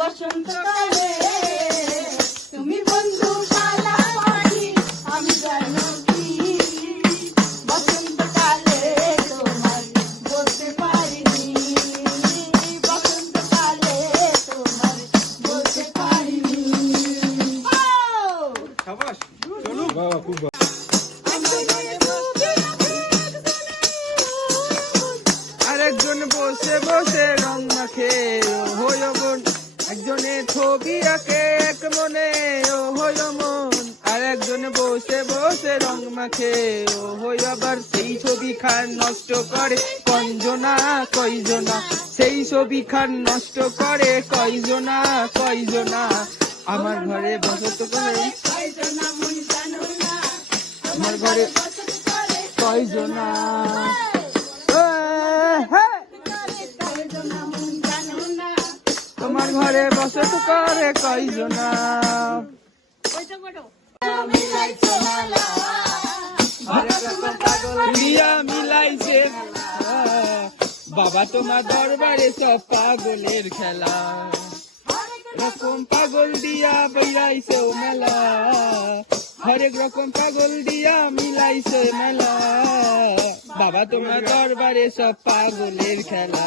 বসন্তকালে তুমি বন্ধু পাখি আমি জানো বসন্তকালে তোমার বলতে পারিনি পারিনি বাবা খুব আরেকজন বসে বসে রং মাখে। ছবি আঁকে এক মনে, ও হইল মন। আরেকজন বসে বসে রং মাখে, ও হইল আবার সেই ছবি খান নষ্ট করে। কঞ্জনা কয়জনা, সেই ছবি খান নষ্ট করে। কয়জনা কয়জনা, আমার ঘরে বসত করে। আমার ঘরে কয়জনা ঘরে বসত করে কয়জনা? মিলাইছো। বাবা তোমার দরবারে সব পাগলের খেলা। রকম পাগল দিয়া বেড়াইছে ও মেলা। হরেক রকম পাগল দিয়া মিলাইছে মেলা। বাবা তোমার দরবারে সব পাগলের খেলা।